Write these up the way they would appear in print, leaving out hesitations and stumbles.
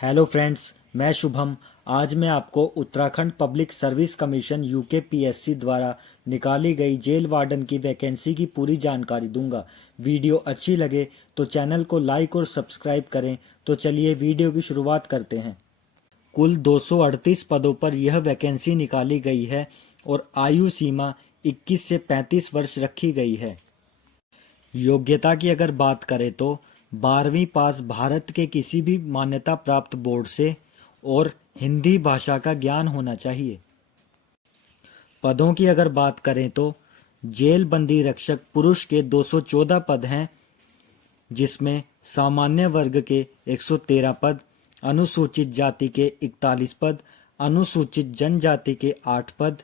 Hello friends, मैं शुभम। आज मैं आपको Uttarakhand public service commission UKPSC द्वारा निकाली गई जेल वार्डन की वैकेंसी की पूरी जानकारी दूंगा। वीडियो अच्छी लगे तो चैनल को लाइक और सब्सक्राइब करें। तो चलिए वीडियो की शुरुआत करते हैं। कुल 238 पदों पर यह वैकेंसी निकाली गई है और आयु सीमा 21 से 35 वर्ष रखी गई है। योग्यता की अगर बात करें तो 12वीं पास भारत के किसी भी मान्यता प्राप्त बोर्ड से और हिंदी भाषा का ज्ञान होना चाहिए। पदों की अगर बात करें तो जेल बंदी रक्षक पुरुष के 214 पद हैं, जिसमें सामान्य वर्ग के 113 पद, अनुसूचित जाति के 41 पद, अनुसूचित जनजाति के 8 पद,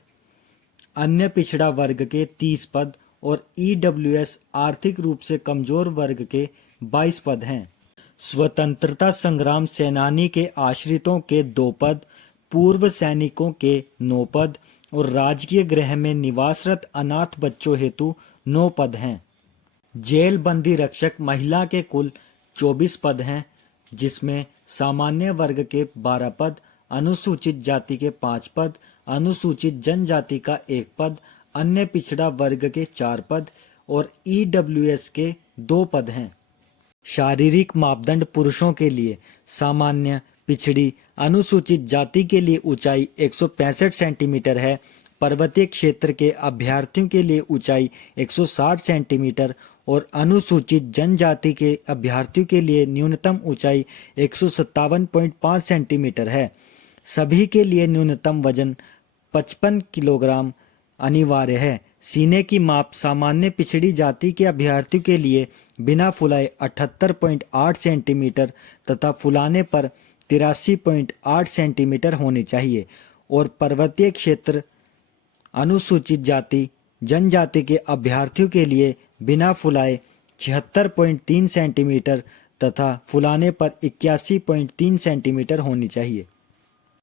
अन्य पिछड़ा वर्ग के 30 पद और ईडब्ल्यूएस आर्थिक रूप से कमजोर वर्ग के 22 पद हैं। स्वतंत्रता संग्राम सेनानी के आश्रितों के 2 पद, पूर्व सैनिकों के 9 पद और राजकीय गृह में निवासरत अनाथ बच्चों हेतु 9 पद हैं। जेल बंदी रक्षक महिला के कुल 24 पद हैं, जिसमें सामान्य वर्ग के 12 पद, अनुसूचित जाति के 5 पद, अनुसूचित जनजाति का 1 पद, अन्य पिछड़ा वर्ग के 4 पद और ईडब्ल्यूएस के 2 पद हैं। शारीरिक मापदंड पुरुषों के लिए सामान्य, पिछड़ी, अनुसूचित जाति के लिए ऊंचाई 165 सेंटीमीटर है। पर्वतीय क्षेत्र के अभ्यर्थियों के लिए ऊंचाई 160 सेंटीमीटर और अनुसूचित जनजाति के अभ्यर्थियों के लिए न्यूनतम ऊंचाई 157.5 सेंटीमीटर है। सभी के लिए न्यूनतम वजन 55 किलोग्राम अनिवार्य है। सीने की माप सामान्य पिछड़ी जाति के अभ्यर्थियों के लिए बिना फुलाए 78.8 सेंटीमीटर तथा फुलाने पर 83.8 सेंटीमीटर होनी चाहिए और पर्वतीय क्षेत्र अनुसूचित जाति जनजाति के अभ्यर्थियों के लिए बिना फुलाए 76.3 सेंटीमीटर तथा फुलाने पर 81.3 सेंटीमीटर होनी चाहिए।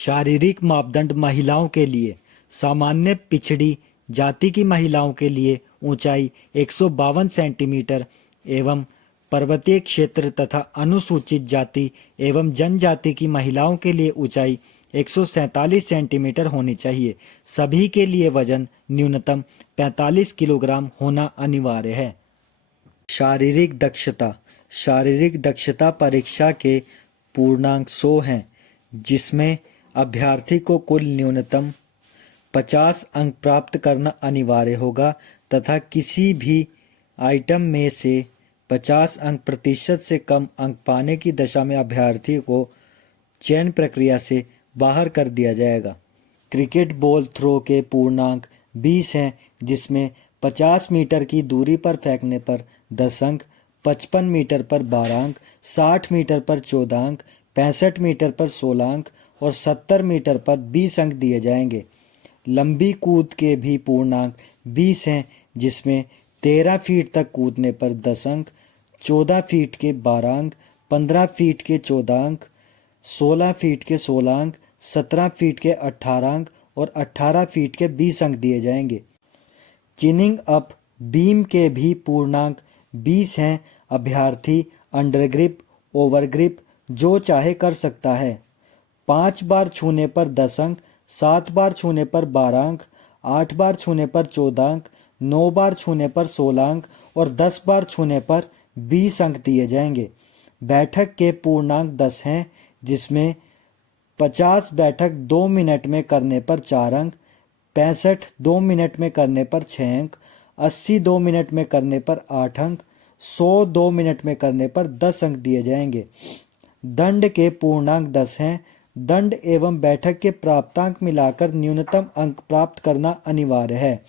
शारीरिक मापदंड महिलाओं के लिए सामान्य पिछड़ी जाति की महिलाओं के लिए ऊंचाई 152 सेंटीमीटर एवं पर्वतीय क्षेत्र तथा अनुसूचित जाति एवं जनजाति की महिलाओं के लिए ऊंचाई 147 सेंटीमीटर होनी चाहिए। सभी के लिए वजन न्यूनतम 45 किलोग्राम होना अनिवार्य है। शारीरिक दक्षता परीक्षा के पूर्णांक 100 हैं, जिसमें अभ्यर्थी को कुल न्यूनतम 50 अंक प्राप्त करना अनिवार्य होगा तथा किसी भी आइटम में से 50 अंक प्रतिशत से कम अंक पाने की दशा में अभ्यर्थी को चयन प्रक्रिया से बाहर कर दिया जाएगा। क्रिकेट बॉल थ्रो के पूर्णांक 20 हैं, जिसमें 50 मीटर की दूरी पर फेंकने पर 10 अंक, 55 मीटर पर 12 अंक, 60 मीटर पर 14 अंक, 65 मीटर पर 16 अंक और 70 मीटर पर 20 अंक दिए जाएंगे। लंबी कूद के भी पूर्णांक 20 हैं, जिसमें 13 फीट तक कूदने पर 10 अंक, 14 फीट के 12 अंक, 15 फीट के 14 अंक, 16 फीट के 16 अंक, 17 फीट के 18 अंक और 18 फीट के 20 अंक दिए जाएंगे। चिनिंग अप बीम के भी पूर्णांक 20 हैं। अभ्यर्थी अंडर ग्रिप, ओवर ग्रिप जो चाहे कर सकता है। 5 बार छूने पर 10 अंक, 7 बार छूने पर 12 अंक, 8 बार छूने पर 14 अंक, 9 बार छूने पर 16 अंक और 10 बार छूने पर 20 अंक दिए जाएंगे। बैठक के पूर्णांक 10 हैं, जिसमें 50 बैठक 2 मिनट में करने पर 4 अंक, 65 2 मिनट में करने पर 6 अंक, 80 2 मिनट में करने पर 8 अंक, 100 2 मिनट में करने पर 10 अंक दिए जाएंगे। दंड के पूर्णांक 10 हैं। दंड एवं बैठक के प्राप्तांक मिलाकर न्यूनतम अंक प्राप्त करना अनिवार्य है।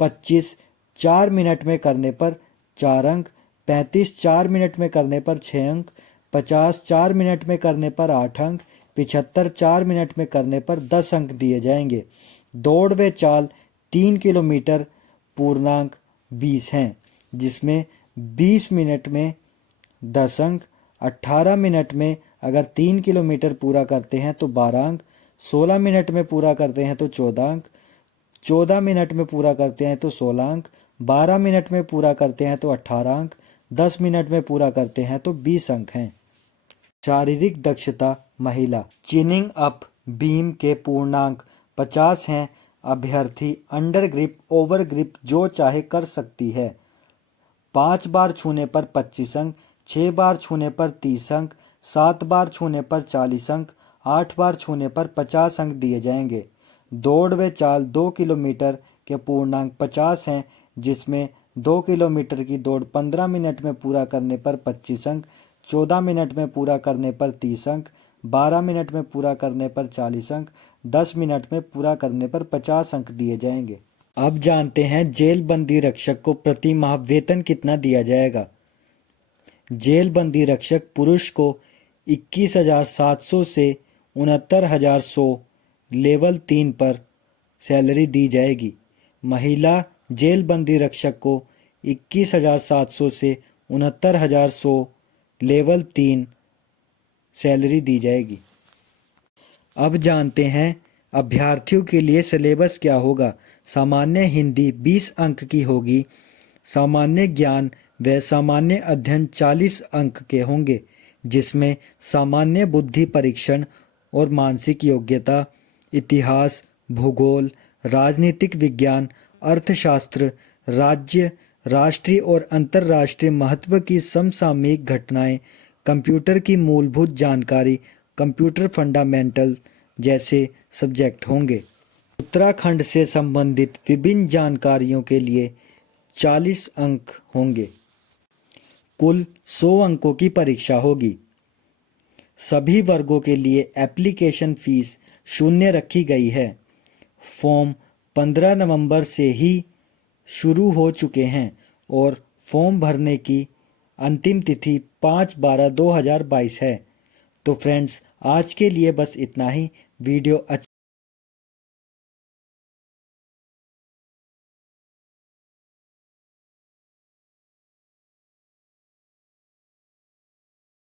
25 4 मिनट में करने पर 4 अंक, 35 4 मिनट में करने पर 6 अंक, 50 4 मिनट में करने पर 8 अंक, 75 4 मिनट में करने पर 10 अंक दिए जाएंगे। दौड़ व चाल 3 किलोमीटर पूर्णांक 20 हैं, जिसमें 20 मिनट में 10 अंक, 18 मिनट में अगर 3 किलोमीटर पूरा करते हैं तो 12 अंक, 16 मिनट में पूरा करते हैं तो 14 अंक, 14 मिनट में पूरा करते हैं तो 16 अंक, 12 मिनट में पूरा करते हैं तो 18 अंक, 10 मिनट में पूरा करते हैं तो 20 अंक हैं। शारीरिक दक्षता महिला। चिनिंग अप बीम के पूर्णांक 50 हैं। अभ्यर्थी अंडर ग्रिप ओवर ग्रिप जो चाहे कर सकती है। 5 बार छूने पर 25 अंक, 6 बार छूने पर 30 अंक, 7 बार छूने पर 40 अंक, 8 बार छूने पर 50 अंक दिए जाएंगे। दौड़ व चाल 2 किलोमीटर के पूर्णांक 50 हैं, जिसमें 2 किलोमीटर की दौड़ 15 मिनट में पूरा करने पर 25 अंक, 14 मिनट में पूरा करने पर 30 अंक, 12 मिनट में पूरा करने पर 40 अंक, 10 मिनट में पूरा करने पर 50 अंक दिए जाएंगे। अब जानते हैं जेल बंदी रक्षक को प्रति माह वेतन कितना दिया जाएगा। जेल बंदी रक्षक पुरुष को 21,700 से 69,100 लेवल 3 पर सैलरी दी जाएगी। महिला जेल बंदी रक्षक को 21,700 से 69,100 लेवल 3 सैलरी दी जाएगी। अब जानते हैं अभ्यर्थियों के लिए सिलेबस क्या होगा। सामान्य हिंदी 20 अंक की होगी। सामान्य ज्ञान व सामान्य अध्ययन 40 अंक के होंगे, जिसमें सामान्य बुद्धि परीक्षण और मानसिक योग्यता, इतिहास, भूगोल, राजनीतिक विज्ञान, अर्थशास्त्र, राज्य, राष्ट्रीय और अंतर्राष्ट्रीय महत्व की समसामयिक घटनाएं, कंप्यूटर की मूलभूत जानकारी, कंप्यूटर फंडामेंटल जैसे सब्जेक्ट होंगे। उत्तराखंड से संबंधित विभिन्न जानकारियों के लिए 40 अंक होंगे। कुल 100 अंकों की परीक्षा होगी। सभी वर्गों के लिए एप्लीकेशन फीस 0 रखी गई है। फॉर्म 15 नवंबर से ही शुरू हो चुके हैं और फॉर्म भरने की अंतिम तिथि 5/12/2022 है। तो फ्रेंड्स, आज के लिए बस इतना ही। वीडियो अच्छा